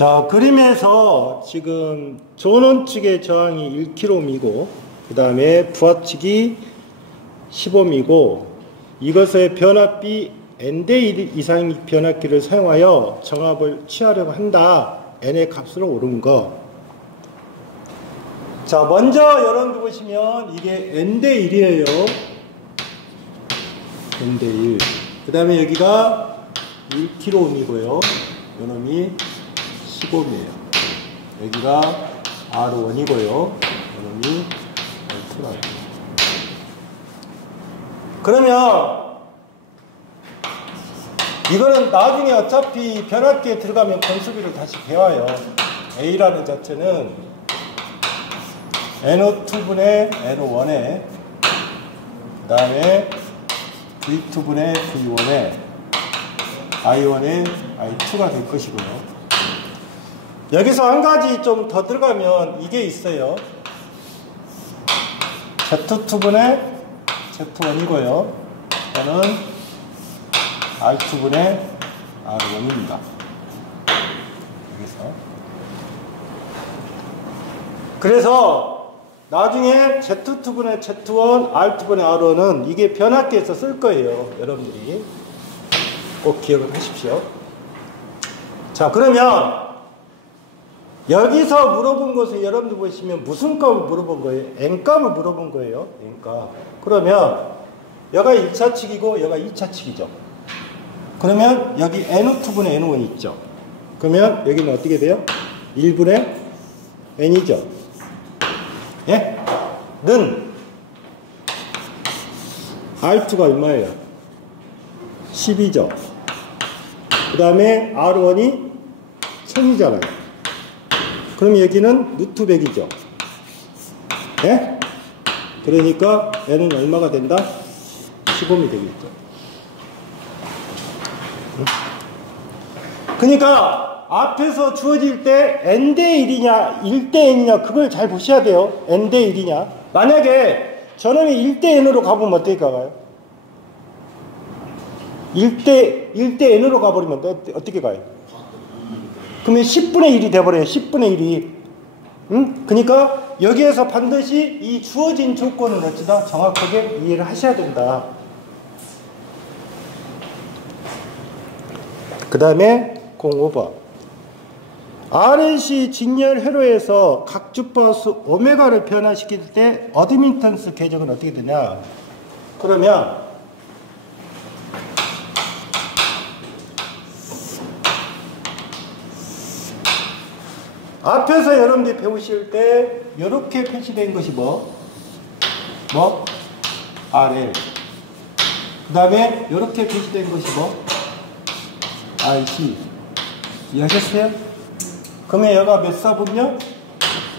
자, 그림에서 지금 전원 측의 저항이 1kΩ이고 그 다음에 부하측이 10Ω이고 이것의 변압비 N대 1 이상의 변압기를 사용하여 정압을 취하려고 한다. N의 값으로 오른 거. 자, 먼저 여러분들 보시면 이게 N대 1이에요. N대 1. 그 다음에 여기가 1kΩ이고요. 요놈이 10Ω이에요. 여기가 R1이고요. 요놈이 R2라고. 그러면 이거는 나중에 어차피 변압기에 들어가면 건수비를 다시 배워요. A라는 자체는 NO2분의 NO1에 그 다음에 V2분의 V1에 I1의 I2가 될 것이고요. 여기서 한 가지 좀 더 들어가면 이게 있어요. Z2분의 Z1이고요. 이거는 R2분의 R1입니다. 여기서. 그래서 나중에 Z2분의 Z1, R2분의 R1은 이게 변압기에서 쓸 거예요. 여러분들이 꼭 기억을 하십시오. 자, 그러면 여기서 물어본 것을 여러분들 보시면 무슨 값을 물어본 거예요? N값을 물어본 거예요. N값. 그러면 여기가 1차 측이고 여기가 2차 측이죠. 그러면 여기 NO2분의 NO1 있죠. 그러면 여기는 어떻게 돼요? 1분의 N이죠. 예? 는 R2가 얼마예요? 10이죠. 그 다음에 R1이 1000이잖아요. 그럼 여기는 루트 100이죠. 예? 그러니까 N은 얼마가 된다? 10Ω이 되겠죠. 그러니까 앞에서 주어질 때 N대 1이냐 1대 N이냐 그걸 잘 보셔야 돼요. N대 1이냐. 만약에 저놈이 1대 N으로 가보면 어떻게 가요? 1대 N으로 가버리면 어떻게 가요? 그러면 10분의 1이 돼버려요. 10분의 1이. 응? 그러니까 여기에서 반드시 이 주어진 조건을 어찌다 정확하게 이해를 하셔야 된다. 그 다음에 05번. RNC 직렬 회로에서 각 주파수 오메가를 변화시킬 때 어드미턴스 궤적은 어떻게 되냐? 그러면 앞에서 여러분들이 배우실 때 이렇게 표시된 것이 뭐? RL. 그 다음에 이렇게 표시된 것이 뭐? RC. 이해하셨어요? 그러면 여기가 몇 사분면?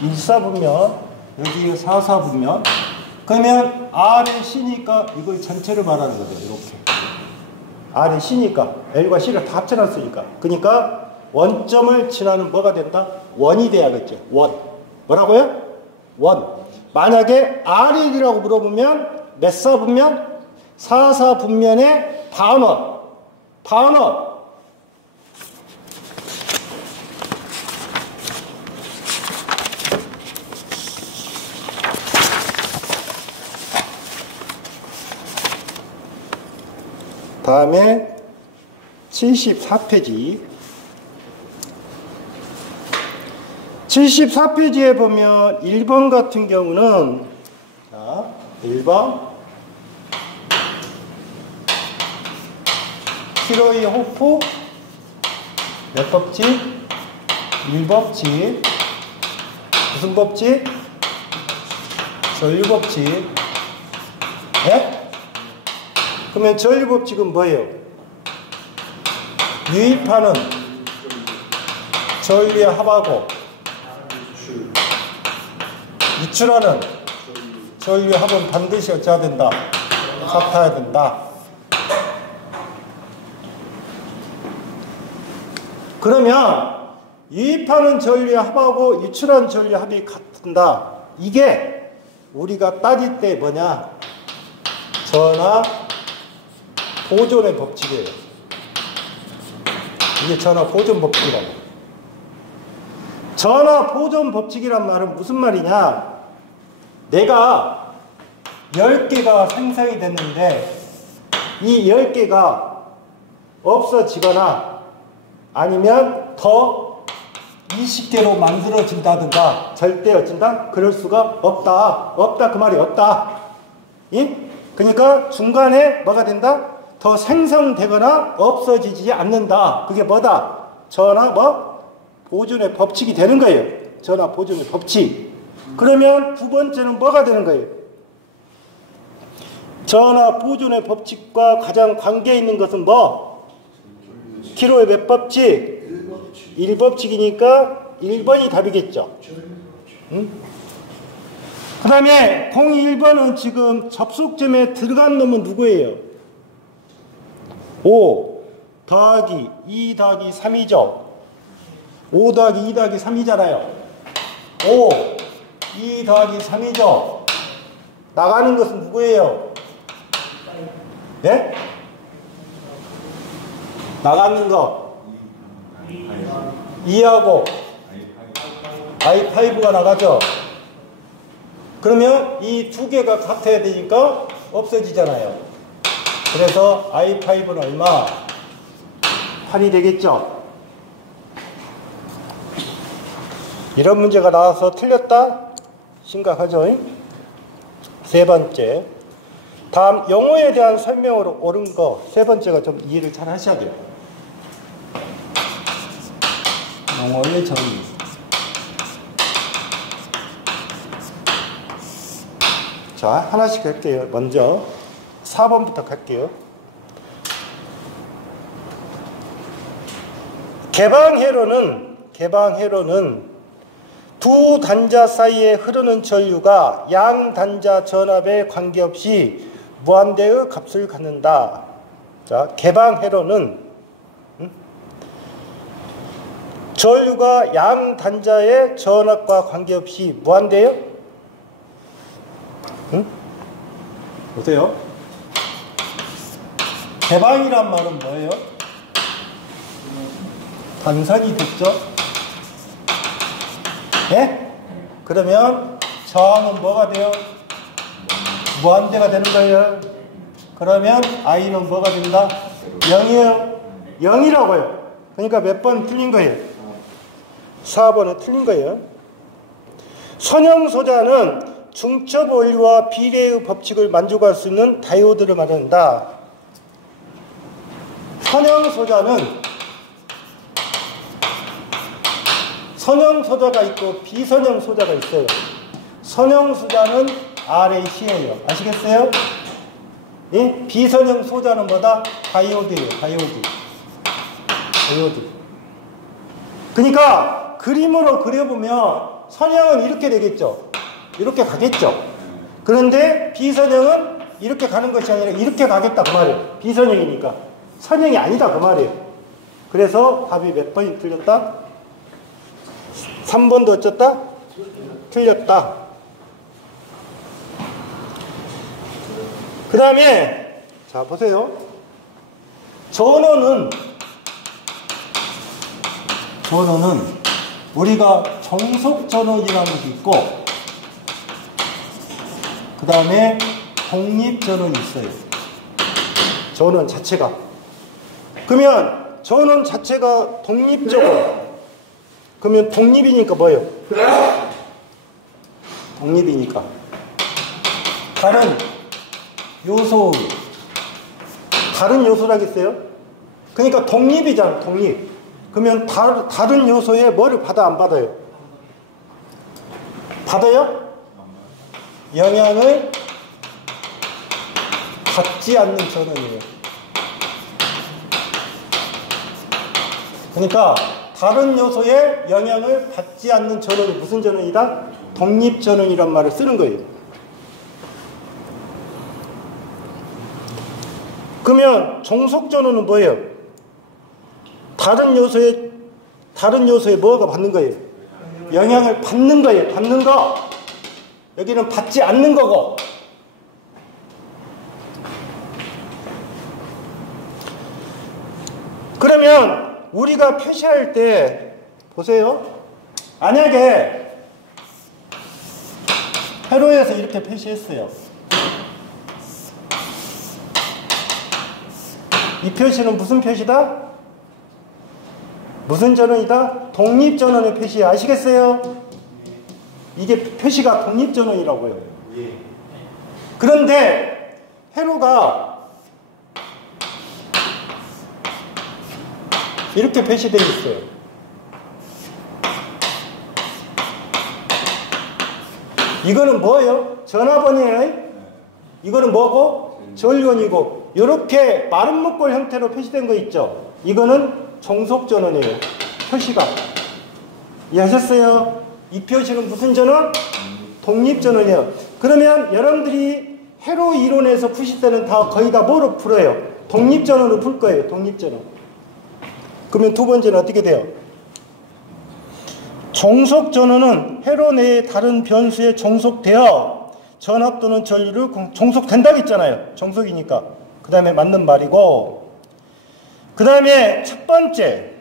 1사분면. 여기 4사분면. 그러면 R의 C니까 이걸 전체를 말하는 거죠. 이렇게. R의 C니까. L과 C를 다 합쳐놨으니까. 그러니까 원점을 지나는 뭐가 된다? 원이 돼야겠죠. 원. 뭐라고요? 원. 만약에 R1이라고 물어보면 몇 사분면? 4사분면의 반원. 반원. 다음에 74페이지. 74페이지에 보면 1번 같은 경우는 자, 1번 키로이 호프 몇 법칙? 1법칙. 무슨 법칙? 전류법칙. 네? 그러면 전류법칙은 뭐예요? 유입하는 전류의 합하고 유출하는 전류합은 반드시 어찌해야 된다? 같아야 된다. 그러면 유입하는 전류합하고 유출하는 전류합이 같다. 이게 우리가 따질 때 뭐냐? 전하 보존의 법칙이에요. 이게 전하 보존 법칙이라고. 전하 보존 법칙이란 말은 무슨 말이냐? 내가 10개가 생성이 됐는데 이 10개가 없어지거나 아니면 더 20개로 만들어진다든가 절대 어쩐다? 그럴 수가 없다. 없다 그 말이 없다. 그러니까 중간에 뭐가 된다? 더 생성되거나 없어지지 않는다. 그게 뭐다? 전하 보존의 법칙이 되는 거예요. 전하 보존의 법칙. 그러면 두 번째는 뭐가 되는 거예요? 전하 보존의 법칙과 가장 관계 있는 것은 뭐? 기로의 몇 법칙? 1법칙이니까 1번이 답이겠죠. 그 다음에 01번은 지금 접속점에 들어간 놈은 누구예요? 5 더하기 2 더하기 3이죠. 5 더하기 2 더하기 3이잖아요. 5 2 더하기 3이죠. 나가는 것은 누구예요? 네? 나가는 거 2하고 I5가 나가죠. 그러면 이 두 개가 같아야 되니까 없어지잖아요. 그래서 I5는 얼마? 8이 되겠죠. 이런 문제가 나와서 틀렸다? 심각하죠? 세 번째. 다음 용어에 대한 설명으로 옳은 거 세 번째가 좀 이해를 잘 하셔야 돼요. 용어의 정의. 자, 하나씩 할게요. 먼저 4번부터 갈게요. 개방회로는 두 단자 사이에 흐르는 전류가 양 단자 전압에 관계없이 무한대의 값을 갖는다. 자, 개방회로는 전류가 양 단자의 전압과 관계없이 무한대요? 보세요. 개방이란 말은 뭐예요? 단선이 됐죠? 네? 그러면 저항은 뭐가 돼요? 무한대가 되는 거예요. 그러면 I는 뭐가 된다? 0이에요. 0이라고요. 그러니까 몇 번 틀린 거예요? 4번은 틀린 거예요. 선형소자는 중첩 원리와 비례의 법칙을 만족할 수 있는 다이오드를 말한다. 선형소자는 선형소자가 있고 비선형소자가 있어요. 선형소자는 RAC예요. 아시겠어요? 예? 비선형소자는 뭐다? 다이오드예요. 다이오드. 그러니까 그림으로 그려보면 선형은 이렇게 되겠죠. 이렇게 가겠죠. 그런데 비선형은 이렇게 가는 것이 아니라 이렇게 가겠다 그 말이에요. 비선형이니까. 선형이 아니다 그 말이에요. 그래서 답이 몇 번이 틀렸다? 3번도 어쩌다? 틀렸다. 그 다음에 자 보세요. 전원은 우리가 정속전원이라는 것이 있고 그 다음에 독립전원이 있어요. 전원 자체가. 그러면 전원 자체가 독립적으로 그러면 독립이니까 뭐예요? 독립이니까 다른 요소라겠어요? 그러니까 독립이잖아. 독립. 그러면 다른 요소에 뭐를 받아 안 받아요? 받아요? 영향을 받지 않는 전원이에요. 그러니까 다른 요소에 영향을 받지 않는 전원이 무슨 전원이다? 독립전원이란 말을 쓰는 거예요. 그러면 종속전원은 뭐예요? 다른 요소에 뭐가 받는 거예요? 영향을 받는 거예요. 받는 거. 여기는 받지 않는 거고. 그러면 우리가 표시할 때 보세요. 만약에 회로에서 이렇게 표시했어요. 이 표시는 무슨 표시다? 무슨 전원이다? 독립전원의 표시. 아시겠어요? 이게 표시가 독립전원이라고요. 그런데 회로가 이렇게 표시되어 있어요. 이거는 뭐예요? 전화번호예요. 이거는 뭐고? 전류원이고. 이렇게 마른 목골 형태로 표시된 거 있죠? 이거는 종속전원이에요. 표시가. 이해하셨어요? 이 표시는 무슨 전원? 독립전원이에요. 그러면 여러분들이 회로 이론에서 푸실 때는 다 거의 다 뭐로 풀어요? 독립전원으로 풀 거예요. 독립전원. 그러면 두 번째는 어떻게 돼요? 종속전원은 회로 내의 다른 변수에 종속되어 전압 또는 전류를 종속된다고 했잖아요. 종속이니까. 그 다음에 맞는 말이고, 그 다음에 첫 번째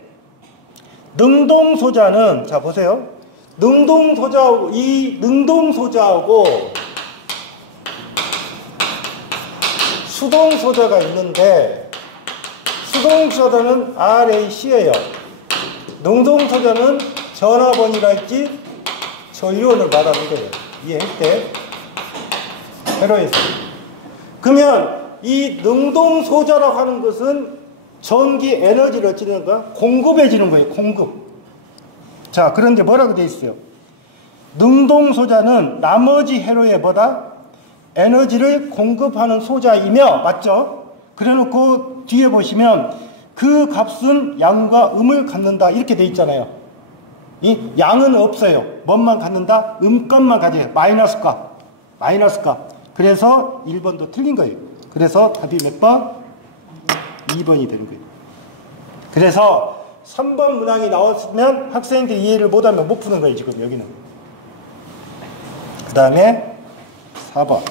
능동소자는, 자 보세요. 이 능동소자하고 수동소자가 있는데, 수동소자는 RAC예요. 능동소자는 전압원이랄지 전류원을 말하는 거예요. 이해했대? 회로에서. 그러면 이 능동소자라고 하는 것은 전기 에너지를 어찌되는 거야? 공급해 주는 거예요. 공급. 자, 그런데 뭐라고 되어 있어요? 능동소자는 나머지 회로에 뭐다? 에너지를 공급하는 소자이며, 맞죠? 그래 놓고 뒤에 보시면 그 값은 양과 음을 갖는다 이렇게 돼 있잖아요. 이 양은 없어요. 뭔만 갖는다? 음값만 가져요. 마이너스 값. 그래서 1번도 틀린 거예요. 그래서 답이 몇 번? 2번이 되는 거예요. 그래서 3번 문항이 나왔으면 학생들이 이해를 못하면 못 푸는 거예요. 지금 여기는. 그 다음에 4번.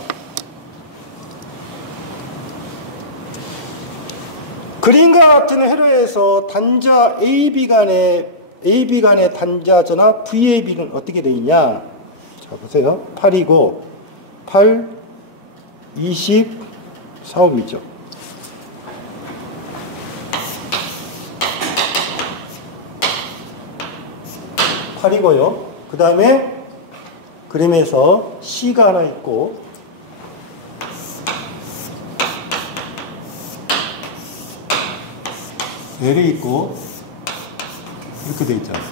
그림과 같은 회로에서 단자 AB 간의 단자 전압 VAB는 어떻게 되어 있냐? 자, 보세요. 8이고 8, 20, 4옴이죠. 팔이고요. 그 다음에 그림에서 C가 하나 있고, L이 있고, 이렇게 되어 있잖아요.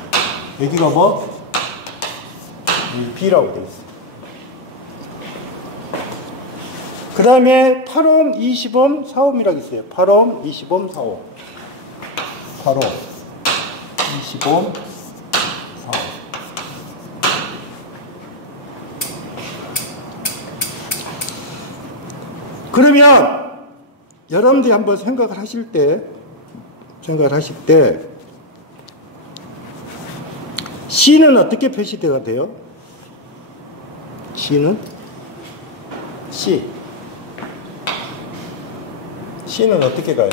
여기가 뭐? B라고 되어 있어요. 그 다음에 8옴, 20옴, 4옴이라고 있어요. 8옴, 20옴, 4옴. 8옴, 20옴, 4옴. 그러면 여러분들이 한번 생각을 하실 때 C는 어떻게 표시가 돼요? C는 어떻게 가요?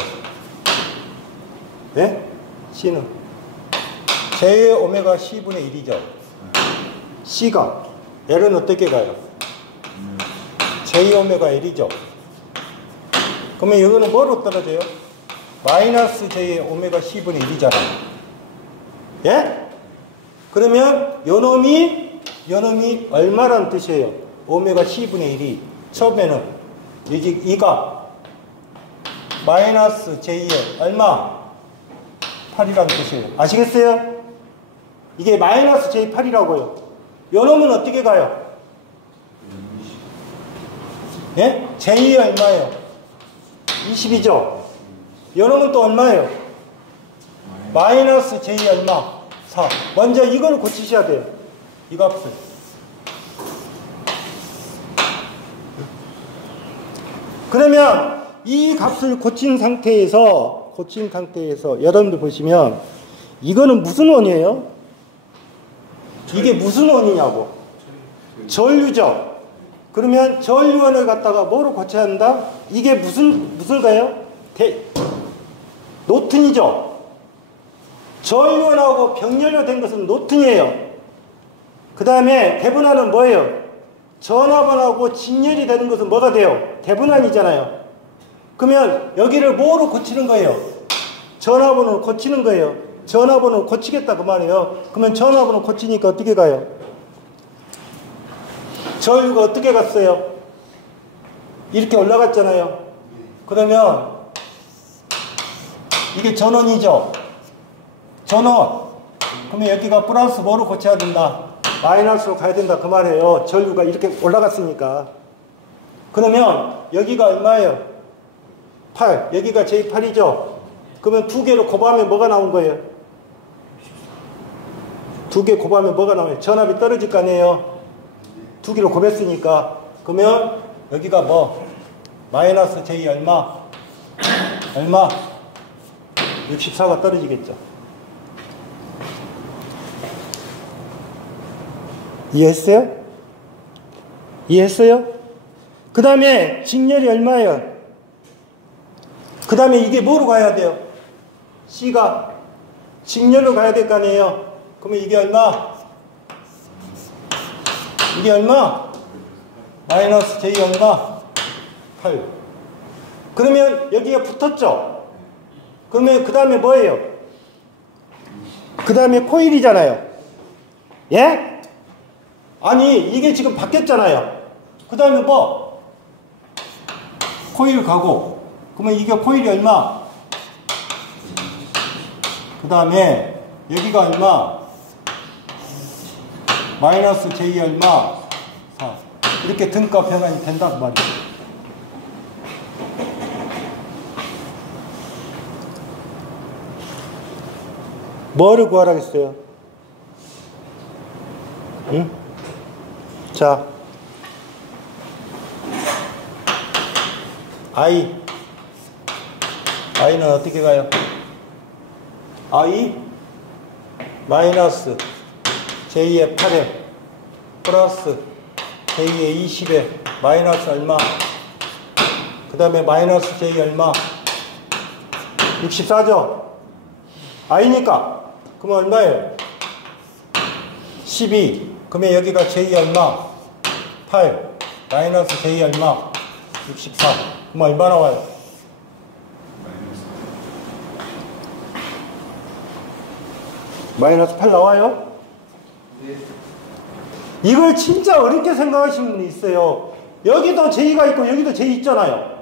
네? C는 J의 오메가 C분의 1이죠. C가 L은 어떻게 가요? J 오메가 L이죠. 그러면 이거는 뭐로 떨어져요? 마이너스 J의 오메가 C분의 1이잖아요. 예? 그러면 요놈이 얼마란 뜻이에요? 오메가 C분의 1이 처음에는 이가 마이너스 J의 얼마? 8이라는 뜻이에요. 아시겠어요? 이게 마이너스 J8이라고요. 요놈은 어떻게 가요? 예? J의 얼마예요? 20이죠? 요놈은 또 얼마예요? 마이너스 J 얼마? 4. 먼저 이걸 고치셔야 돼요. 이 값을. 그러면 이 값을 고친 상태에서 여러분들 보시면 이거는 무슨 원이에요? 이게 무슨 원이냐고. 전류죠. 그러면 전류원을 갖다가 뭐로 고쳐야 한다? 이게 무슨가요? 노튼이죠. 전류원하고 병렬로 된 것은 노튼이에요. 그 다음에 대분할은 뭐예요? 전화번하고 직렬이 되는 것은 뭐가 돼요? 대분할이잖아요. 그러면 여기를 뭐로 고치는 거예요? 전화번호를 고치는 거예요. 전화번호를 고치겠다 그 말이에요. 그러면 전화번호 고치니까 어떻게 가요? 전류가 어떻게 갔어요? 이렇게 올라갔잖아요. 그러면 이게 전원이죠. 전원. 그러면 여기가 플러스 뭐로 고쳐야 된다? 마이너스로 가야 된다 그 말이에요. 전류가 이렇게 올라갔으니까. 그러면 여기가 얼마예요? 8. 여기가 J8이죠. 그러면 두 개로 곱하면 뭐가 나온 거예요? 두 개 곱하면 뭐가 나와요? 전압이 떨어질 거 아니에요? 두 개로 곱했으니까. 그러면 여기가 뭐? 마이너스 J 얼마? 64가 떨어지겠죠. 이해했어요? 그 다음에 직렬이 얼마예요? 그 다음에 이게 뭐로 가야 돼요? C가 직렬로 가야 될 거 아니에요? 그러면 이게 얼마? 마이너스 J 얼마? 8. 그러면 여기가 붙었죠? 그러면 그 다음에 뭐예요? 그 다음에 코일이잖아요. 예? 아니 이게 지금 바뀌었잖아요. 그 다음에 뭐? 코일 가고. 그러면 이게 코일이 얼마? 그 다음에 여기가 얼마? 마이너스 J 얼마? 4. 이렇게 등가 변환이 된단 말이에요. 뭐를 구하라겠어요? 응? 자, I는 어떻게 가요? I 마이너스 J의 8에 플러스 J의 20에 마이너스 얼마? 그 다음에 마이너스 J 얼마? 64죠? I니까 그러면 얼마예요? 12. 그러면 여기가 J 얼마? 8 마이너스 J 얼마? 64. 그럼 얼마 나와요? 마이너스 8 나와요? 네. 이걸 진짜 어렵게 생각하시는 분이 있어요. 여기도 J가 있고 여기도 J 있잖아요.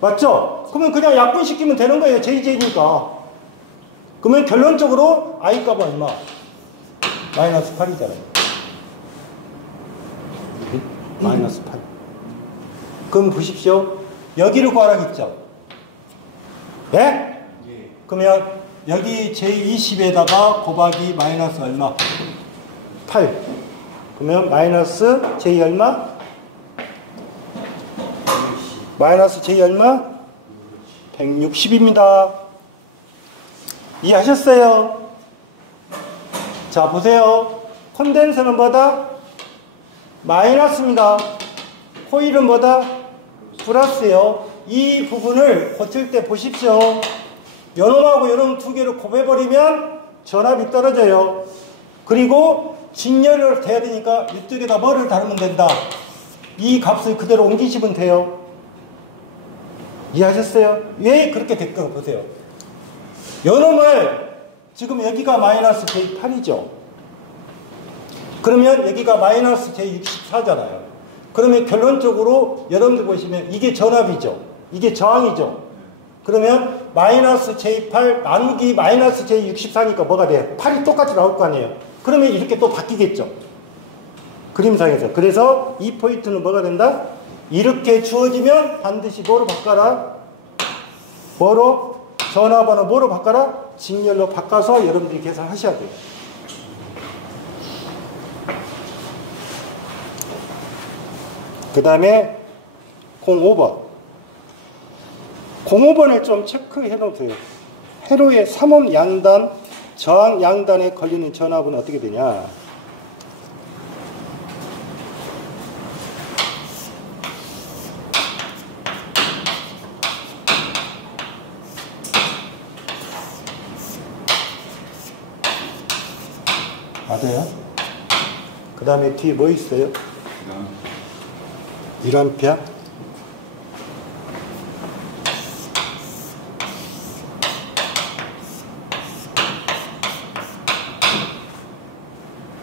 맞죠? 그러면 그냥 약분시키면 되는 거예요. JJ니까. 그러면 결론적으로 I 값은 얼마? 마이너스 8이잖아요. 마이너스 8. 그럼 보십시오. 여기를 구하라겠죠? 네? 예. 그러면 여기 J20에다가 곱하기 마이너스 얼마? 8. 그러면 마이너스 J 얼마? 마이너스 J 얼마? 160입니다. 이해하셨어요? 자, 보세요. 콘덴서는 뭐다? 마이너스입니다. 코일은 뭐다? 플러스예요. 이 부분을 고칠 때 보십시오. 요놈하고 요놈 두 개를 곱해버리면 전압이 떨어져요. 그리고 직렬을 돼야 되니까 이쪽에다 뭐를 다루면 된다? 이 값을 그대로 옮기시면 돼요. 이해하셨어요? 왜 그렇게 됐건 보세요. 요놈을 지금 여기가 마이너스 J8이죠. 그러면 여기가 마이너스 J64잖아요. 그러면 결론적으로 여러분들 보시면 이게 전압이죠. 이게 저항이죠. 그러면 마이너스 J8 나누기 마이너스 J64니까 뭐가 돼요? 8이 똑같이 나올 거 아니에요. 그러면 이렇게 또 바뀌겠죠. 그림상에서. 그래서 이 포인트는 뭐가 된다? 이렇게 주어지면 반드시 뭐로 바꿔라? 뭐로? 전화번호 뭐로 바꿔라? 직렬로 바꿔서 여러분들이 계산하셔야 돼요. 그 다음에 05번. 공호번을 좀 체크해 놓으세요. 회로의 삼음 양단, 저항 양단에 걸리는 전압은 어떻게 되냐. 맞아요? 그 다음에 뒤에 뭐 있어요? 1A.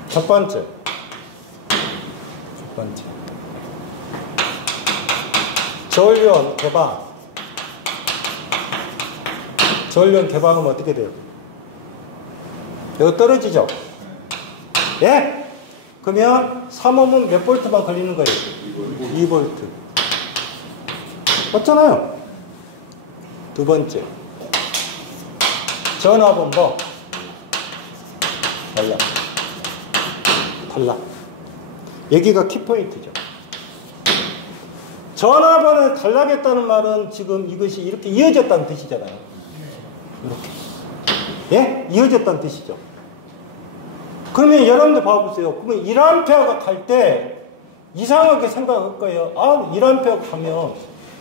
첫 번째. 저울련 개방. 저울련 개방하면 어떻게 돼요? 이거 떨어지죠? 예? 그러면 3옴은 몇 볼트만 걸리는 거예요? 2볼트. 맞잖아요. 두 번째. 전압은 뭐? 탈락. 여기가 키포인트죠. 전압을 탈락했다는 말은 지금 이것이 이렇게 이어졌다는 뜻이잖아요. 이렇게. 예? 이어졌다는 뜻이죠. 그러면 여러분들 봐보세요. 그러면 1A가 갈 때 이상하게 생각할 거예요. 아, 1A가 가면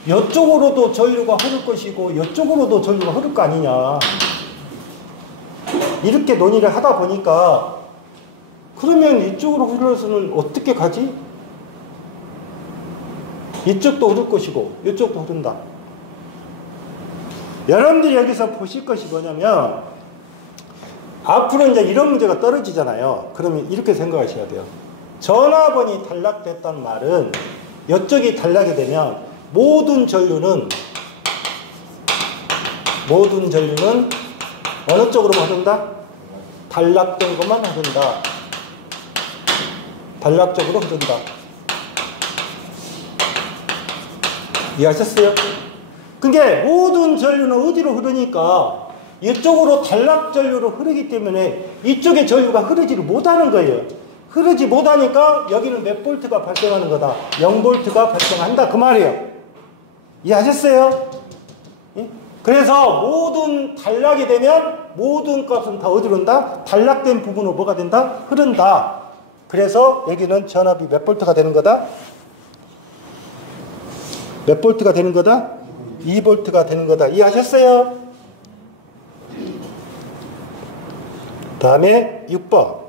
이쪽으로도 전류가 흐를 것이고 이쪽으로도 전류가 흐를 거 아니냐. 이렇게 논의를 하다 보니까 그러면 이쪽으로 흘러서는 어떻게 가지? 이쪽도 흐를 것이고 이쪽도 흐른다. 여러분들이 여기서 보실 것이 뭐냐면 앞으로 이제 이런 문제가 떨어지잖아요. 그러면 이렇게 생각하셔야 돼요. 전압원이 탈락됐다는 말은 이쪽이 탈락이 되면 모든 전류는 어느 쪽으로만 흐른다? 탈락된 것만 흐른다. 탈락적으로 흐른다. 이해하셨어요? 그게 모든 전류는 어디로 흐르니까 이쪽으로 탈락 전류로 흐르기 때문에 이쪽의 전류가 흐르지를 못하는 거예요. 흐르지 못하니까 여기는 몇 볼트가 발생하는 거다. 0볼트가 발생한다. 그 말이에요. 이해하셨어요? 예? 그래서 모든 탈락이 되면 모든 값은 다 어디로 온다? 탈락된 부분으로 뭐가 된다? 흐른다. 그래서 여기는 전압이 몇 볼트가 되는 거다? 몇 볼트가 되는 거다? 2볼트가 되는 거다. 이해하셨어요? 다음에 6번.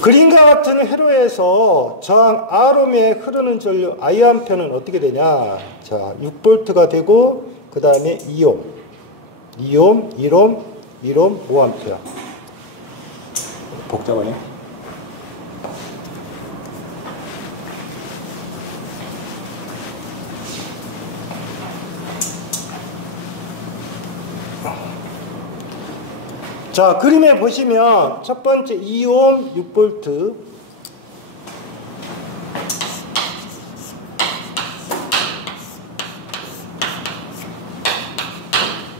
그림과 같은 회로에서 저항 R옴에 흐르는 전류 I암페어는 어떻게 되냐? 자, 6볼트가 되고 그 다음에 2옴, 1옴, 5암페어. 복잡하네. 자, 그림에 보시면 첫 번째 2옴 6볼트.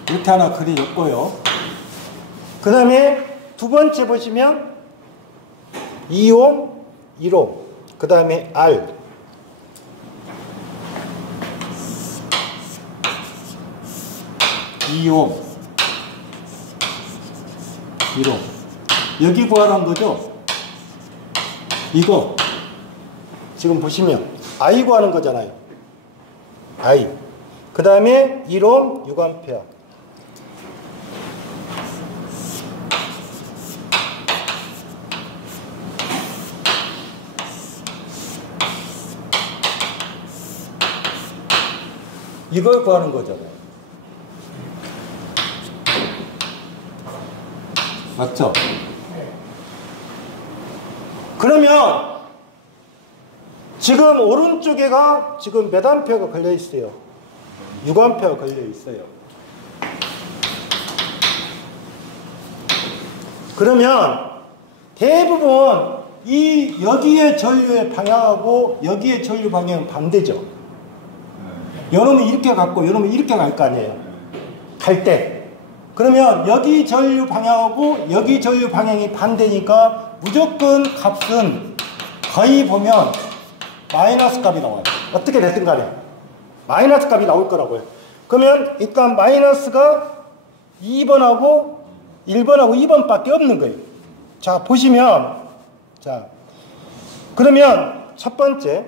이렇게 하나 그려줬고요. 그 다음에 두 번째 보시면 2옴 1옴. 그 다음에 R. (2옴) 1옴. 여기 구하라는 거죠? 이거 지금 보시면 I 구하는 거잖아요. I. 그 다음에 1옴 6A. 이걸 구하는 거잖아요. 맞죠? 그러면 지금 오른쪽에가 지금 몇 암페어가 걸려 있어요? 6암페어가 걸려 있어요. 그러면 대부분 이 여기의 전류의 방향하고 여기의 전류 방향은 반대죠. 요놈은 이렇게 갔고 요놈은 이렇게 갈 거 아니에요. 갈 때. 그러면 여기 전류 방향하고 여기 전류 방향이 반대니까 무조건 값은 거의 보면 마이너스 값이 나와요. 어떻게 됐든 간에. 마이너스 값이 나올 거라고요. 그러면 일단 마이너스가 2번하고 1번하고 2번밖에 없는 거예요. 자, 보시면, 자, 그러면 첫 번째,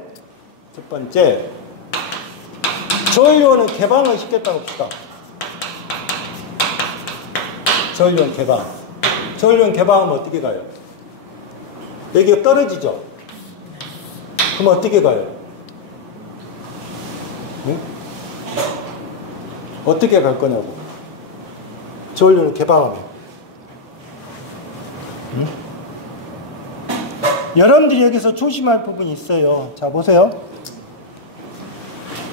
저연료는 개방을 시켰다고 합시다. 저연료 개방. 저연료 개방하면 어떻게 가요? 여기가 떨어지죠? 그럼 어떻게 가요? 응? 어떻게 갈 거냐고. 저연료는 개방하면. 응? 여러분들이 여기서 조심할 부분이 있어요. 자, 보세요.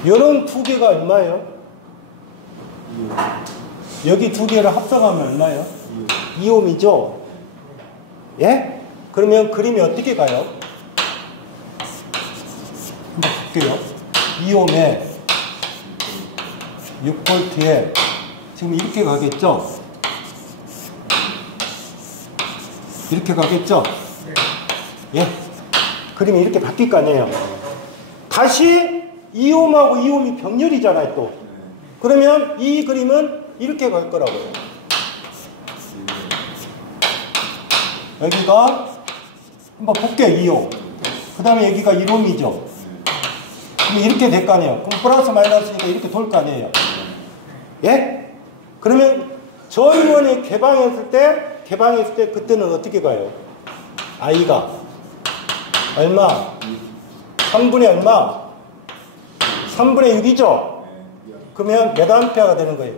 요런 두 개가 얼마예요? 여기 두 개를 합성하면 얼마예요? 2옴이죠? 예? 그러면 그림이 어떻게 가요? 한번 볼게요. 2옴에 6V에 지금 이렇게 가겠죠? 이렇게 가겠죠? 예? 그림이 이렇게 바뀔 거 아니에요? 다시 2옴하고 2옴이 병렬이잖아요, 또. 그러면 이 그림은 이렇게 갈 거라고요. 여기가 한번 볼게요. 2옴. 그 다음에 여기가 1옴이죠. 그럼 이렇게 될 거 아니에요. 그럼 플러스 마이너스니까 이렇게 돌 거 아니에요. 예? 그러면 저연료원이 개방했을 때 그때는 어떻게 가요? I가 얼마? 3분의 얼마? 3분의 6이죠? 그러면 몇 암페어가 되는 거예요?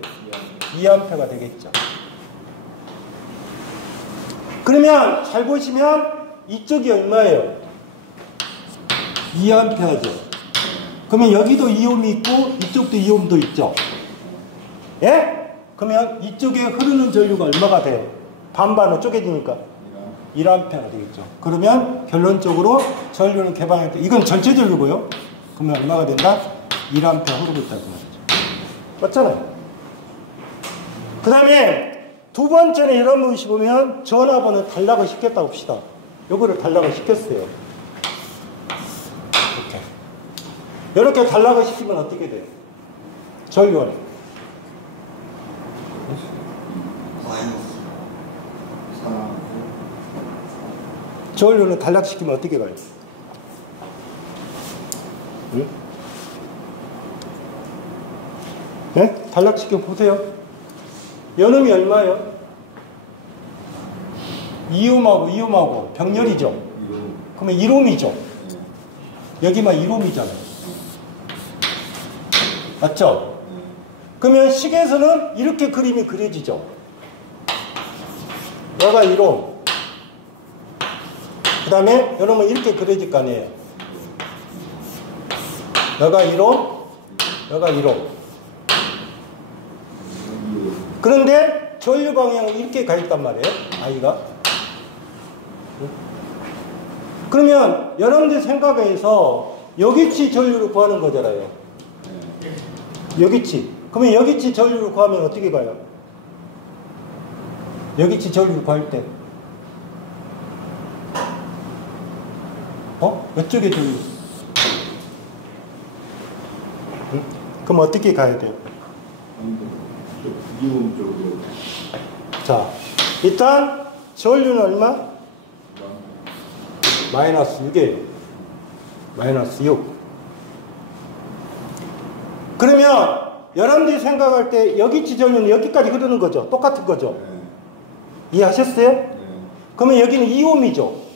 2암페어가 되겠죠. 그러면 잘 보시면 이쪽이 얼마예요? 2암페어죠. 그러면 여기도 2옴이 있고 이쪽도 2옴도 있죠. 예? 그러면 이쪽에 흐르는 전류가 얼마가 돼요? 반반으로 쪼개지니까 1암페어가 되겠죠. 그러면 결론적으로 전류는 개방할 때 이건 전체 전류고요. 그러면 얼마가 된다? 1암페어 흐르고 있다고 말이죠. 맞잖아요. 그 다음에 두 번째는 이런 것이 보면 전압원은 단락을 시켰다고 합시다. 요거를 단락을 시켰어요. 이렇게 단락을 시키면 어떻게 돼요? 전류원이 전류는 단락시키면 어떻게 가요? 응? 네? 단락시켜 보세요. 연음이 얼마예요? 2옴하고 병렬이죠. 그러면 1옴이죠. 여기만 1옴이잖아요. 맞죠? 그러면 식에서는 이렇게 그림이 그려지죠. 여가 1옴. 그 다음에 여러분 이렇게 그려질 거 아니에요. 여가 1옴, 여가 1옴. 그런데 전류 방향은 이렇게 가 있단 말이에요. I가. 그러면 여러분들 생각에서 여기치 전류를 구하는 거잖아요. 여기치. 그러면 여기치 전류를 구하면 어떻게 가요? 여기치 전류를 구할 때 이쪽에 전류. 응? 그럼 어떻게 가야 돼요? 이온 쪽으로. 자, 일단 전류는 얼마? 마이너스 6이에요. 마이너스 6. 그러면 여러분들이 생각할 때 여기치 전류는 여기까지 흐르는 거죠. 똑같은 거죠. 이해하셨어요? 그러면 여기는 2옴이죠.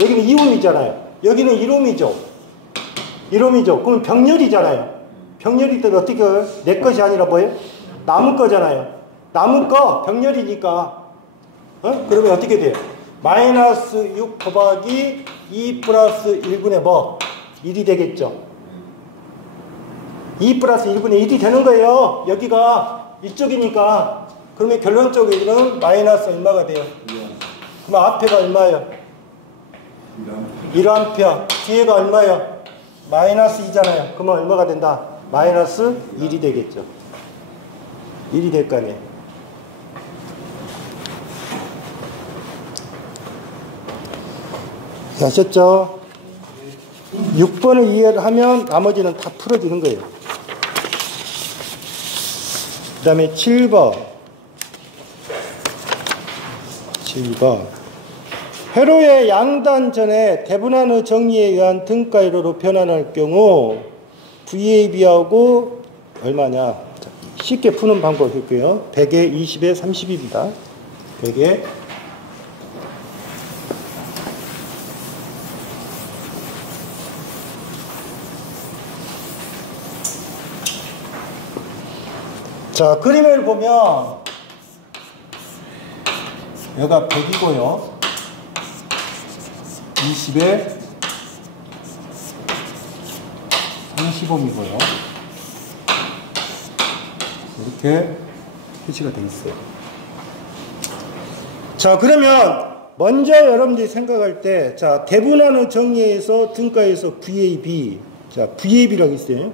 여기는 2옴이잖아요. 여기는 1옴이죠. 1옴이죠. 그럼 병렬이잖아요. 병렬일 때는 어떻게 해요? 내 것이 아니라 뭐예요? 남은 거잖아요. 남은 거 병렬이니까 그러면 어떻게 돼요? 마이너스 6 곱하기 2 플러스 1분의 뭐? 1이 되겠죠. 2 플러스 1분의 1이 되는 거예요. 여기가 이쪽이니까. 그러면 결론적으로는 마이너스 얼마가 돼요? 그럼 앞에가 얼마예요? 1A. 뒤에가 얼마예요? 마이너스 2잖아요. 그러면 얼마가 된다? 마이너스 1이 되겠죠. 1이 될 거 아니에요. 아셨죠? 6번을 이해를 하면 나머지는 다 풀어지는 거예요. 그 다음에 7번. 회로의 양단 전에 대분한의 정리에 의한 등가회로로 변환할 경우 VAB하고 얼마냐? 쉽게 푸는 방법이고요. 100에 20에 30입니다. 100에 자, 그림을 보면 여기가 100이고요. 20에 35이고요. 이렇게 표시가 되어 있어요. 자, 그러면 먼저 여러분들이 생각할 때, 자, 대분한의 정리에서 등가에서 VAB. 자, VAB라고 있어요.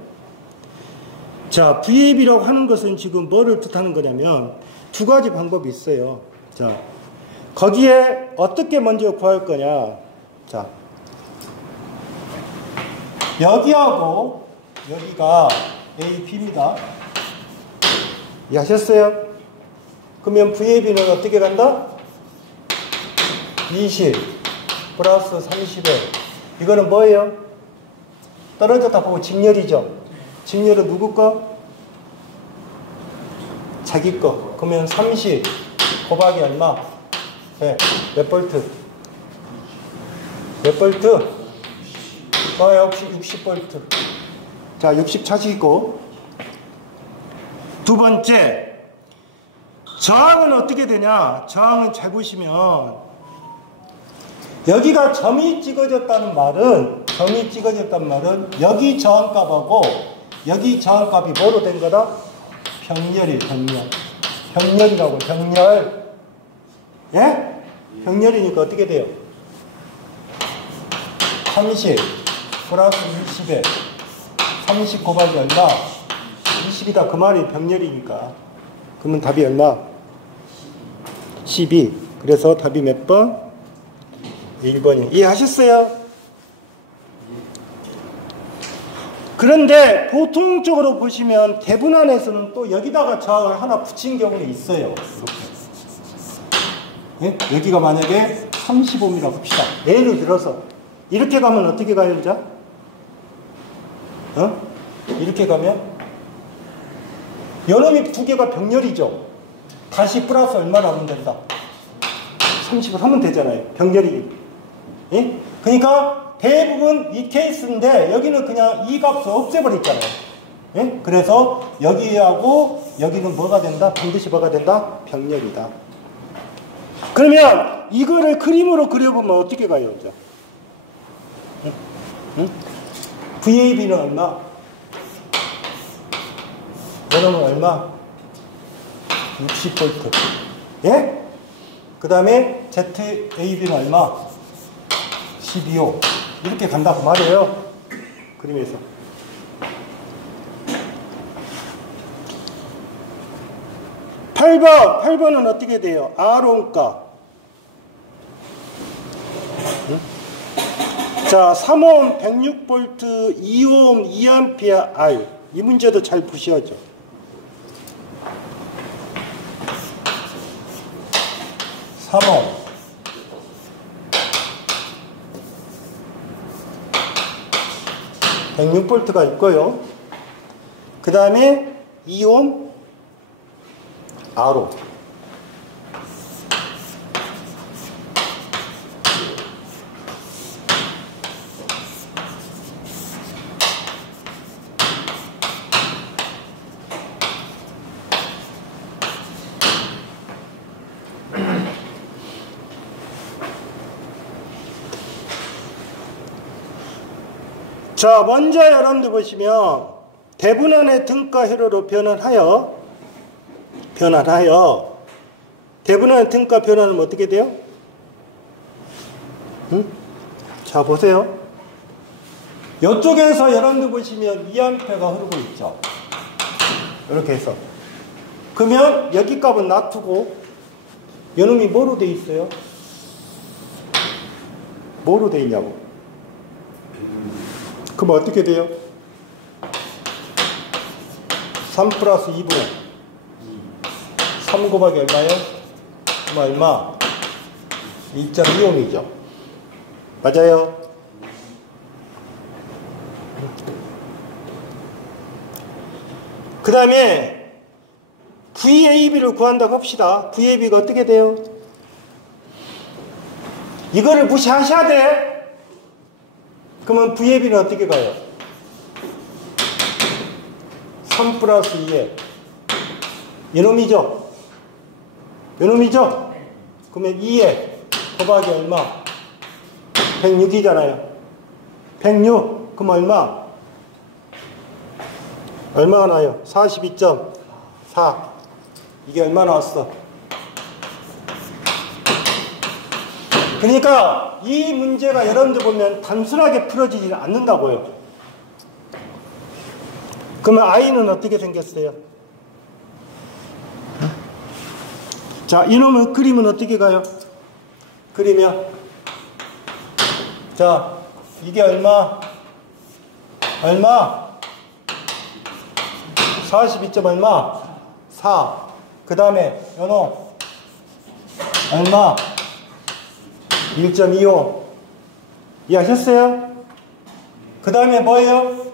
자, VAB라고 하는 것은 지금 뭐를 뜻하는 거냐면 두 가지 방법이 있어요. 자, 거기에 어떻게 먼저 구할 거냐. 자, 여기하고 여기가 A, B입니다. 이해하셨어요? 그러면 VAB는 어떻게 간다? 20 플러스 30에 이거는 뭐예요? 떨어졌다 보고 직렬이죠. 직렬은 누구 거? 자기 거. 그러면 30 곱하기 얼마? 네. 몇 볼트? 몇 볼트? 역시 60볼트. 자, 60 찾으시고. 두 번째, 저항은 어떻게 되냐? 저항은 잘 보시면 여기가 점이 찍어졌다는 말은 여기 저항값하고 여기 저항값이 뭐로 된 거다? 병렬이 병렬. 병렬이라고 병렬. 예? 병렬이니까 어떻게 돼요? 30 플러스 60에 30 곱하기 얼마? 20이다. 그 말이 병렬이니까. 그러면 답이 얼마? 12. 그래서 답이 몇 번? 1번이요. 이해하셨어요? 그런데 보통적으로 보시면 대분한에서는 또 여기다가 저항을 하나 붙인 경우는 있어요. 이렇게. 예? 여기가 만약에 35mm라고 합시다. 예를 들어서 이렇게 가면 어떻게 가요, 이제? 이렇게 가면 요놈이 두 개가 병렬이죠. 다시 플러스 얼마나 하면 된다? 30을 하면 되잖아요. 병렬이. 예? 그러니까 대부분 이 케이스인데 여기는 그냥 이 값을 없애버렸잖아요. 예? 그래서 여기하고 여기는 뭐가 된다? 반드시 뭐가 된다? 병렬이다. 그러면 이거를 그림으로 그려보면 어떻게 가요? 이제? 응? VAB는 얼마? 여러분 얼마? 60V. 예? 그 다음에 ZAB는 얼마? 12호. 이렇게 간다고 말이에요. 그림에서. (8번) 8번은 어떻게 돼요? R온가. 응? 자, 3옴 106V, 2옴 2A R. 이 문제도 잘 보셔야죠. (3옴) 106V가 있고요. 그 다음에 2옴 R옴. 자, 먼저 여러분들 보시면 대분한의 등가 회로로 변환하여 대분한의 등가 변환은 어떻게 돼요? 응? 자, 보세요. 이쪽에서 여러분들 보시면 2A가 흐르고 있죠. 이렇게 해서. 그러면 여기 값은 놔두고 요놈이 뭐로 돼 있어요? 뭐로 돼 있냐고. 그럼 어떻게 돼요? 3 플러스 2분의 3 곱하기 얼마예요? 얼마? 2.25이죠. 맞아요. 그 다음에 VAB를 구한다고 합시다. VAB가 어떻게 돼요? 이거를 무시하셔야 돼. 그러면 VAB는 어떻게 가요? 3 플러스 2에 이놈이죠? 이놈이죠? 그러면 2에 곱하기 얼마? 106이잖아요. 106. 그럼 얼마? 얼마가 나요? 42.4. 이게 얼마 나왔어? 그러니까 이 문제가 여러분들 보면 단순하게 풀어지지 않는다고요. 그러면 I는 어떻게 생겼어요? 자, 이놈의 그림은 어떻게 가요? 그리면 자, 이게 얼마? 얼마? 42점 얼마? 4. 그 다음에 연호 얼마? 1.25. 이해하셨어요? 그 다음에 뭐예요?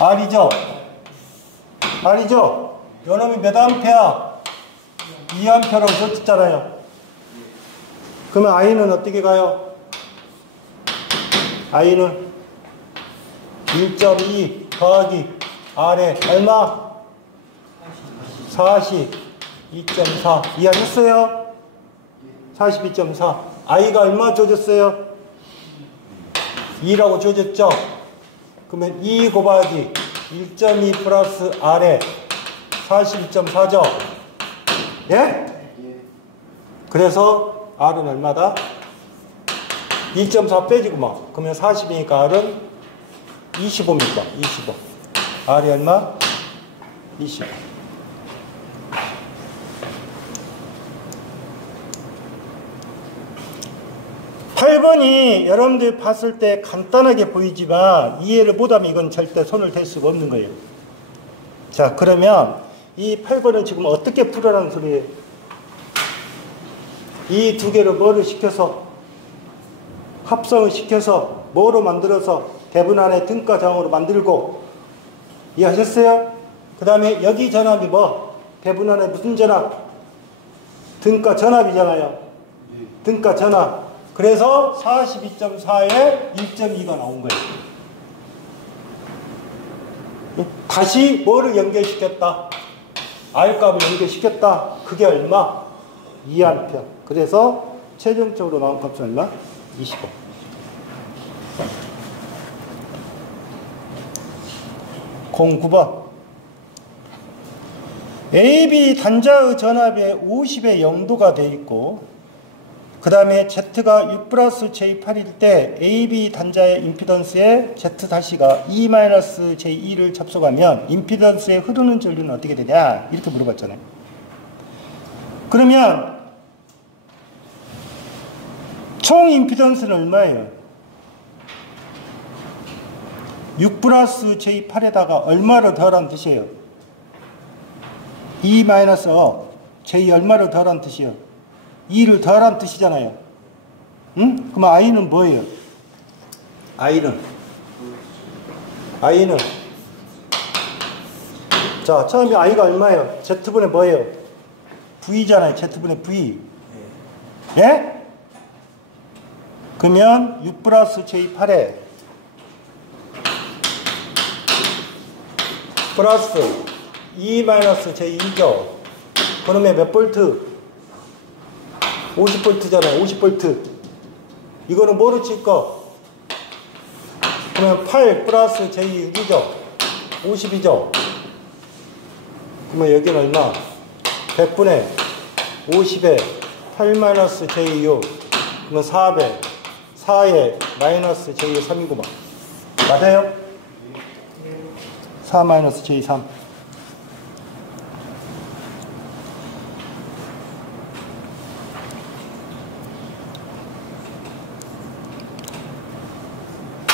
R이죠? R이죠? 요놈이 몇 암페어? 2암페어라고 썼잖아요. 그러면 I는 어떻게 가요? I는 1.2 더하기 R에 얼마? 42.4. 이해하셨어요? 42.4. I가 얼마 줘줬어요? 2라고 줘줬죠? 그러면 2 곱하기 1.2 플러스 R에 42.4죠? 예? 그래서 R은 얼마다? 2.4 빼지구만. 그러면 40이니까 R은 25입니다. 25. R이 얼마? 25. (8번이) 여러분들 봤을 때 간단하게 보이지만 이해를 못하면 이건 절대 손을 댈 수가 없는 거예요. 자, 그러면 이 8번은 지금 어떻게 풀어라는 소리예요? 이 두 개를 뭐를 시켜서 합성을 시켜서 뭐로 만들어서 대분 안에 등가정으로 만들고. 이해하셨어요? 그 다음에 여기 전압이 뭐? 대분 안에 무슨 전압? 등가 전압이잖아요. 등가 전압. 그래서 42.4에 1.2가 나온 거예요. 다시 뭐를 연결시켰다? R값을 연결시켰다. 그게 얼마? 2A. 그래서 최종적으로 나온 값은 얼마? 25. (09번) AB 단자의 전압에 50의 0도가 되어 있고 그 다음에 Z가 6 플러스 J8일 때 AB 단자의 임피던스에 Z-가 E-J2를 접속하면 임피던스에 흐르는 전류는 어떻게 되냐? 이렇게 물어봤잖아요. 그러면 총 임피던스는 얼마예요? 6 플러스 J8에다가 얼마를 더하라는 뜻이에요? E-J 얼마를 더하라는 뜻이에요? 2를 더하라는 뜻이잖아요. 응? 그럼 I는 뭐예요? I는 자, 처음에 I가 얼마예요? Z분의 뭐예요? V잖아요. Z분의 V. 예? 그러면 6 플러스 J8에 플러스 E-J2죠. 그러면 몇 볼트? 50볼트잖아요. 50볼트. 이거는 뭐로 칠까? 그러면 8 플러스 J6이죠. 50이죠. 그러면 여기는 얼마? 100분의 50에 8 마이너스 J6. 그러면 400. 4에 마이너스 J3이구만. 맞아요? 4 마이너스 J3.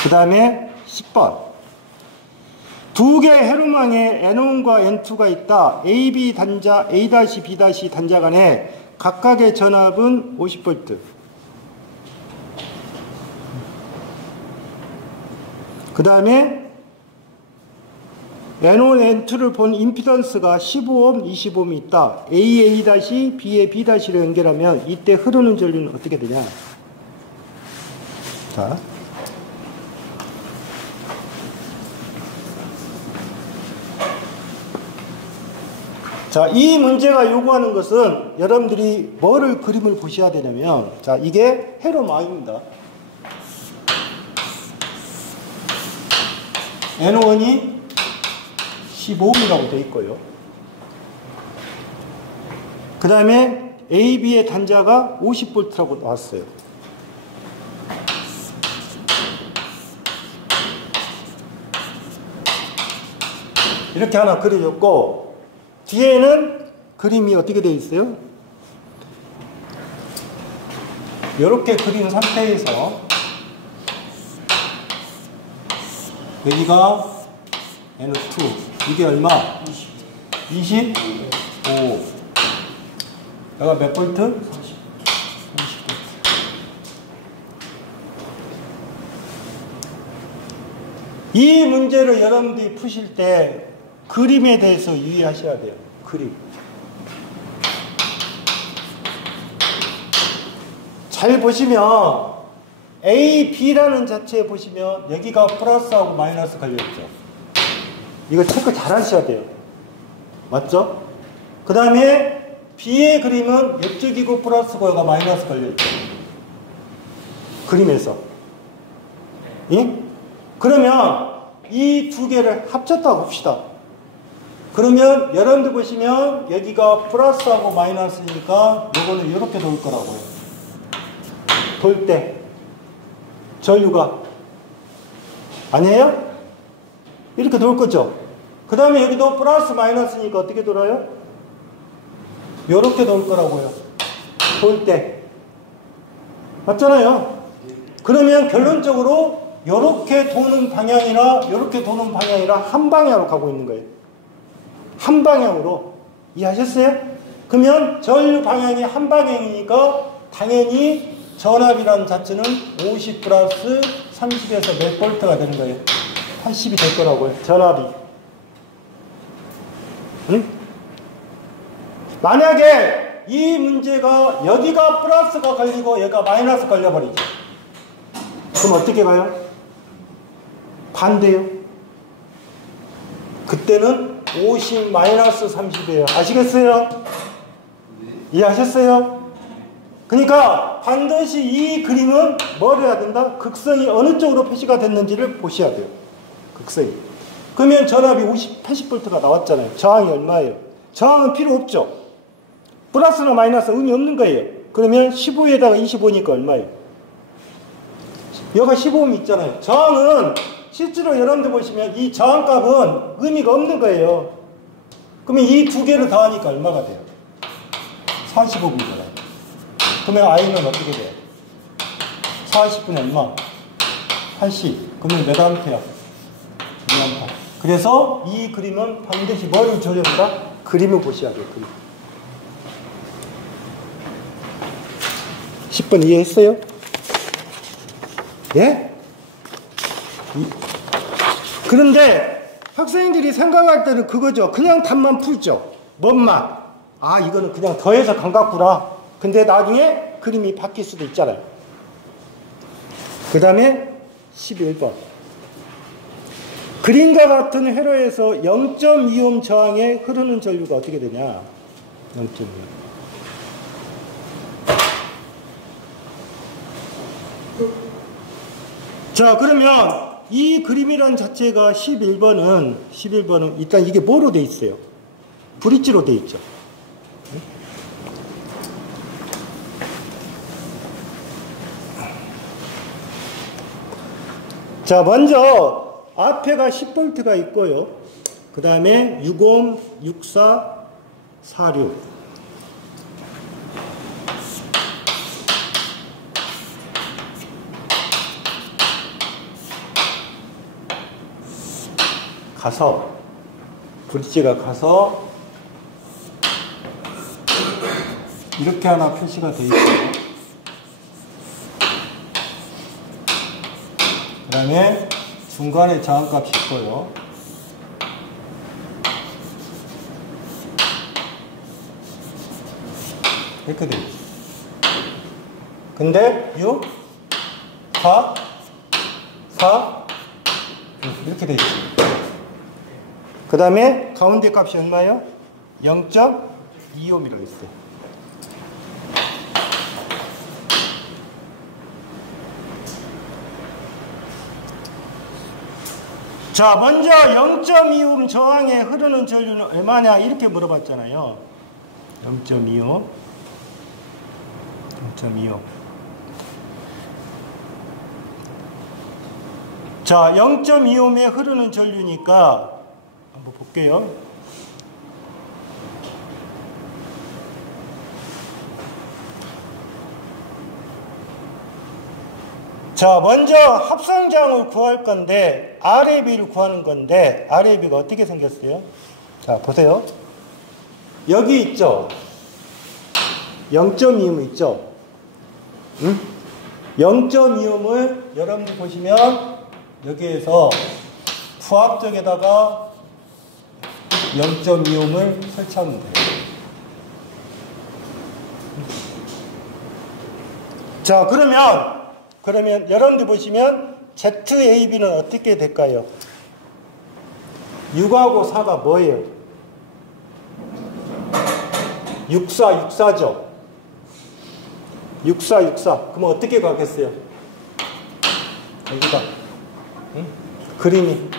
그 그 다음에 10번. 두 개의 회로망에 N1과 N2가 있다. AB 단자, A-B- 단자 간에 각각의 전압은 50V. 그 다음에 N1, N2를 본 임피던스가 15옴, 20옴이 있다. A, B에 B-를 연결하면 이때 흐르는 전류는 어떻게 되냐? 자. 자, 이 문제가 요구하는 것은 여러분들이 뭐를 그림을 보셔야 되냐면, 자, 이게 회로망입니다. N1이 15옴이라고 되어 있고요. 그 다음에 AB의 단자가 50V라고 나왔어요. 이렇게 하나 그려줬고, 뒤에는 그림이 어떻게 되어 있어요? 이렇게 그린 상태에서 여기가 N2, 이게 얼마? 25. 여기가 몇 볼트? 30볼트. 이 문제를 여러분들이 푸실 때 그림에 대해서 유의하셔야 돼요. 그림. 잘 보시면 A, B라는 자체에 보시면 여기가 플러스하고 마이너스 걸려있죠. 이거 체크 잘 하셔야 돼요. 맞죠? 그 다음에 B의 그림은 이쪽이고 플러스고 여기가 마이너스 걸려있죠. 그림에서. 예? 그러면 이 두 개를 합쳤다고 봅시다. 그러면 여러분들 보시면 여기가 플러스하고 마이너스니까 요거는 이렇게 돌 거라고요. 돌 때 전류가 아니에요? 이렇게 돌 거죠. 그 다음에 여기도 플러스 마이너스니까 어떻게 돌아요? 이렇게 돌 거라고요. 돌 때 맞잖아요. 그러면 결론적으로 이렇게 도는 방향이나 이렇게 도는 방향이나 한 방향으로 가고 있는 거예요. 한 방향으로. 이해하셨어요? 그러면 전류 방향이 한 방향이니까 당연히 전압이라는 자체는 50 플러스 30에서 몇 볼트가 되는 거예요? 80이 될 거라고요. 전압이. 응? 만약에 이 문제가 여기가 플러스가 걸리고 여기가 마이너스 걸려버리죠. 그럼 어떻게 가요? 반대요. 그때는 50 마이너스 30이에요. 아시겠어요? 이해하셨어요? 그러니까 반드시 이 그림은 뭘 해야 된다? 극성이 어느 쪽으로 표시가 됐는지를 보셔야 돼요. 극성이. 그러면 전압이 80V가 나왔잖아요. 저항이 얼마예요? 저항은 필요 없죠. 플러스나 마이너스 의미 없는 거예요. 그러면 15에다가 25니까 얼마예요? 여기가 15옴 있잖아요. 저항은 실제로 여러분들 보시면 이 저항값은 의미가 없는 거예요. 그러면 이 두 개를 더하니까 얼마가 돼요? 45분이잖아요. 그러면 I는 어떻게 돼요? 40분의 얼마? 80. 그러면 몇 암페어? 2암페어. 그래서 이 그림은 반드시 뭘 조절한다? 그림을 보셔야 돼요. 그림. 10번 이해했어요? 예? 그런데 학생들이 생각할 때는 그거죠. 그냥 답만 풀죠. 뭔만. 아, 이거는 그냥 더해서 감각구나. 근데 나중에 그림이 바뀔 수도 있잖아요. 그 다음에 11번. 그림과 같은 회로에서 0.2옴 저항에 흐르는 전류가 어떻게 되냐? 0.2옴. 자, 그러면 이 그림이란 자체가 11번은 일단 이게 뭐로 돼 있어요? 브릿지로 돼 있죠. 자, 먼저 앞에가 10V가 있고요. 그 다음에 6옴, 64, 46. 가서 브릿지가 가서 이렇게 하나 표시가 되어 있고요. 그 다음에 중간에 저항값이 있고요. 이렇게 되어 있죠. 근데 6, 4, 4 이렇게 되어 있죠. 그 다음에 가운데 값이 얼마예요? 0.25mm라고 있어요. 자, 먼저 0.25음 저항에 흐르는 전류는 얼마냐 이렇게 물어봤잖아요. 0.25 자, 0.25에 흐르는 전류니까 한번 볼게요. 자, 먼저 합성장을 구할 건데 RAB를 구하는 건데 RAB가 어떻게 생겼어요? 자, 보세요. 여기 있죠. 0.25음 있죠. 응? 0.25음을 여러분들 보시면 여기에서 부합 쪽에다가 0.25음을 설치하면 돼요. 자, 그러면 여러분들 보시면 ZAB는 어떻게 될까요? 6하고 4가 뭐예요? 64죠. 64. 그러면 어떻게 가겠어요? 여기다. 응? 그림이.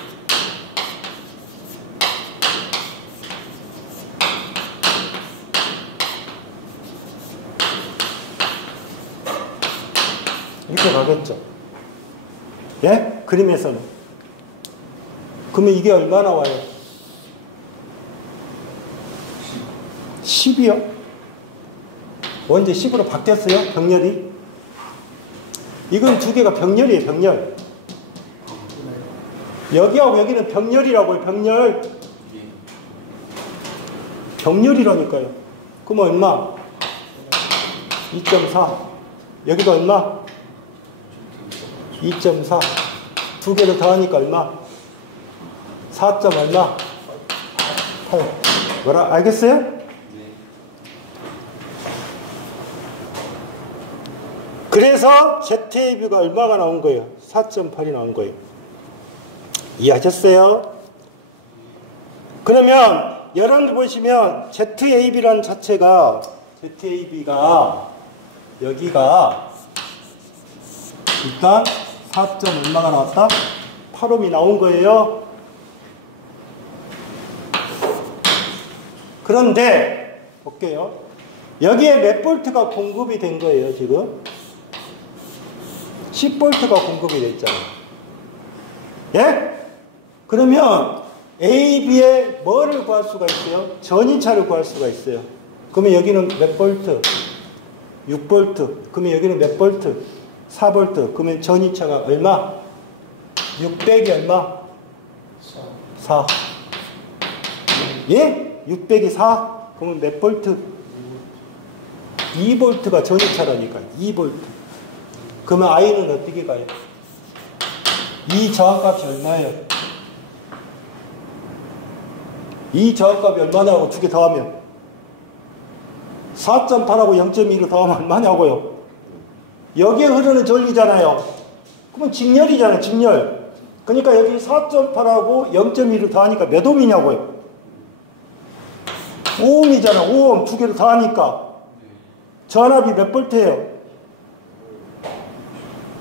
이렇게 가겠죠. 예? 그림에서는. 그러면 이게 얼마 나와요? 10이요? 언제 10으로 바뀌었어요? 병렬이? 이건 두 개가 병렬이에요, 병렬. 여기하고 여기는 병렬이라고요, 병렬. 병렬이라니까요. 그럼 얼마? 2.4. 여기도 얼마? 2.4. 두 개를 더하니까 얼마? 4. 얼마? 8. 뭐라, 알겠어요? 그래서 ZAB가 얼마가 나온 거예요? 4.8이 나온 거예요. 이해하셨어요? 그러면 여러분들 보시면 ZAB라는 자체가 ZAB가 여기가 일단 4. 얼마가 나왔다? 8옴이 나온 거예요. 그런데 볼게요. 여기에 몇 볼트가 공급이 된 거예요, 지금? 10볼트가 공급이 됐잖아요. 예? 그러면 AB에 뭐를 구할 수가 있어요? 전이차를 구할 수가 있어요. 그러면 여기는 몇 볼트? 6볼트. 그러면 여기는 몇 볼트? 4볼트. 그러면 전이차가 얼마? 600이 얼마? 4. 예? 600이 4? 그러면 몇 볼트? 2볼트가 전이차라니까요. 2볼트. 그러면 I는 어떻게 가요? 이 저항값이 얼마예요? 이 저항값이 얼마냐고 두 개 더하면 4.8하고 0.2로 더하면 얼마냐고요? 여기에 흐르는 전류잖아요. 그러면 직렬이잖아요, 직렬. 그러니까 여기 4.8하고 0.2로 더하니까 몇 옴이냐고요? 5옴이잖아, 5옴. 두 개를 더하니까. 전압이 몇 볼트예요?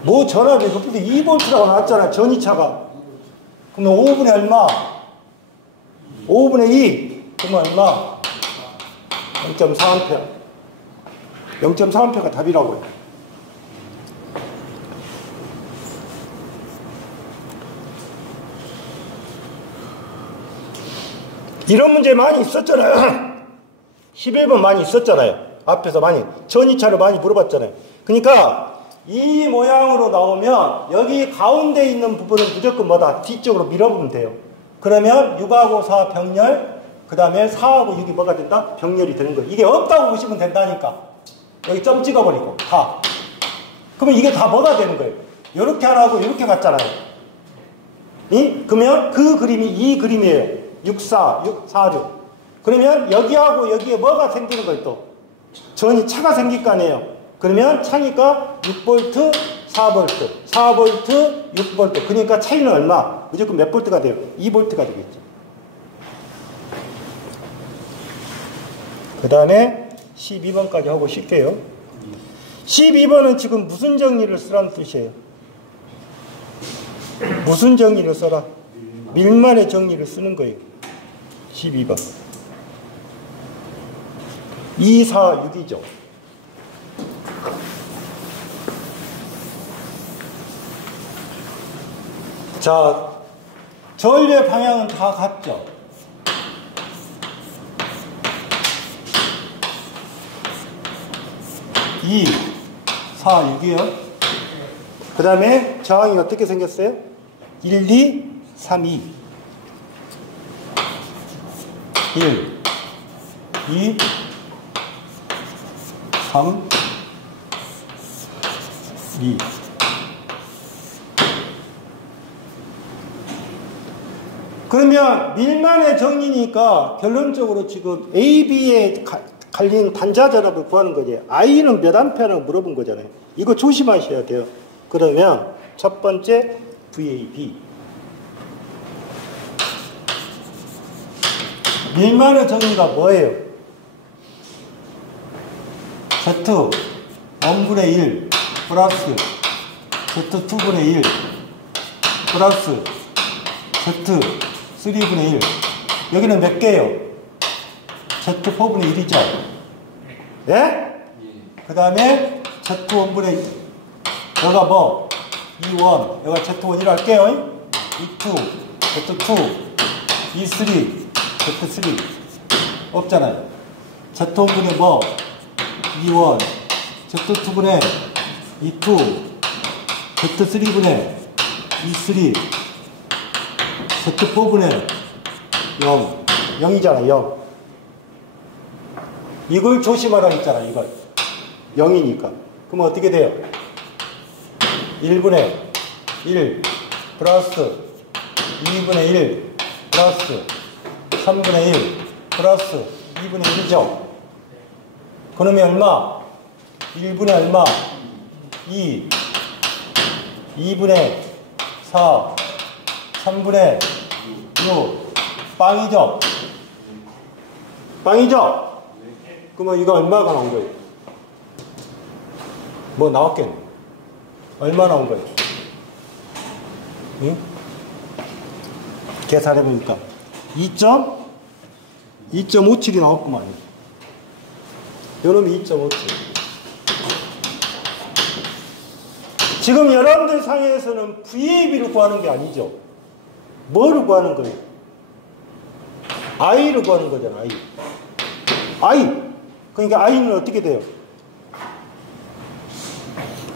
뭐 전압이 몇 볼트? 2볼트라고 나왔잖아, 전이차가. 그러면 5분의 얼마? 5분의 2. 그러면 얼마? 0.4A. 0.4A가 답이라고요. 이런 문제 많이 있었잖아요. 11번 많이 있었잖아요. 앞에서 많이 전이차로 많이 물어봤잖아요. 그러니까 이 모양으로 나오면 여기 가운데 있는 부분은 무조건 뭐다? 뒤쪽으로 밀어보면 돼요. 그러면 6하고 4 병렬, 그 다음에 4하고 6이 뭐가 된다? 병렬이 되는 거예요. 이게 없다고 보시면 된다니까. 여기 점 찍어버리고 다. 그러면 이게 다 뭐가 되는 거예요? 이렇게 하나하고 이렇게 같잖아요. 그러면 그 그림이 이 그림이에요. 6, 4, 6, 4, 6. 그러면 여기하고 여기에 뭐가 생기는 거예요 또? 전이 차가 생길 거 아니에요. 그러면 차니까 6V, 4V, 4V, 6V. 그러니까 차이는 얼마? 무조건 몇 볼트가 돼요? 2V가 되겠죠. 그 다음에 12번까지 하고 쉴게요. 12번은 지금 무슨 정리를 쓰라는 뜻이에요? 무슨 정리를 써라? 밀만의 정리를 쓰는 거예요. 12번. 2, 4, 6이죠. 자, 전류의 방향은 다 같죠. 2, 4, 6이요. 그 다음에 저항이 어떻게 생겼어요? 1, 2, 3, 2. 1, 2, 3, 2. 그러면 밀만의 정리니까 결론적으로 지금 A, B에 갈린 단자 전압을 구하는 거지. I는 몇 암페어라고 물어본 거잖아요. 이거 조심하셔야 돼요. 그러면 첫 번째 VAB. 밀만의 정리가 뭐예요? Z 1분의 1 플러스 Z 2분의 1 플러스 Z 3분의 1. 여기는 몇 개예요? Z 4분의 1이죠? 예? 그 다음에 Z 1분의 1. 여기가 뭐? E1. 여기가 Z1이라고 할게요. E2, Z2, E3, Z3. 없잖아요. Z1분의 뭐? E1, Z2분의 E2, Z3분의 E3, Z4분의 0. 0이잖아, 0. 이걸 조심하라 했잖아, 이걸. 0이니까. 그럼 어떻게 돼요? 1분의 1 플러스 2분의 1 플러스 3분의 1 플러스 2분의 1이죠. 그러면 얼마? 1분의 얼마? 2 2분의 4 3분의 6 빵이죠? 빵이죠? 그러면 이거 얼마가 나온 거예요? 뭐 나왔겠네. 얼마 나온 거예요? 응? 계산해보니까 2.57이 나왔구만. 요놈이 2.57. 지금 여러분들 상에서는 VAB를 구하는 게 아니죠. 뭐를 구하는 거예요? I를 구하는 거잖아. I. 그러니까 I는 어떻게 돼요?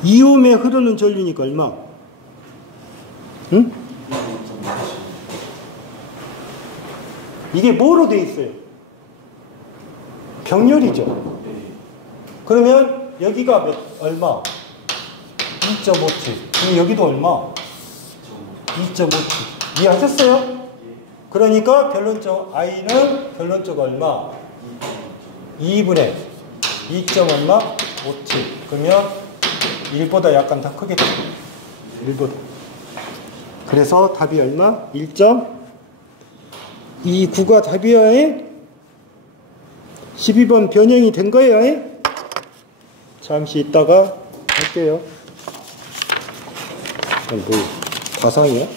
2옴에 흐르는 전류니까 얼마? 응? 이게 뭐로 돼 있어요? 병렬이죠. 그러면 여기가 얼마? 2.57. 그럼 여기도 얼마? 2.57. 이해하셨어요? 그러니까 결론적 I는 결론적 얼마? 2분의 2. 얼마? 57. 그러면 1보다 약간 더 크게 돼요. 1보다. 그래서 답이 얼마? 1.29가 답이야. 12번 변형이 된 거예요. 잠시 있다가 할게요. 뭐 가상이야?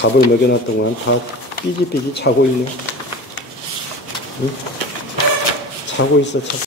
밥을 먹여놨던 건 다 삐지삐지 자고 있네. 응? 자고 있어.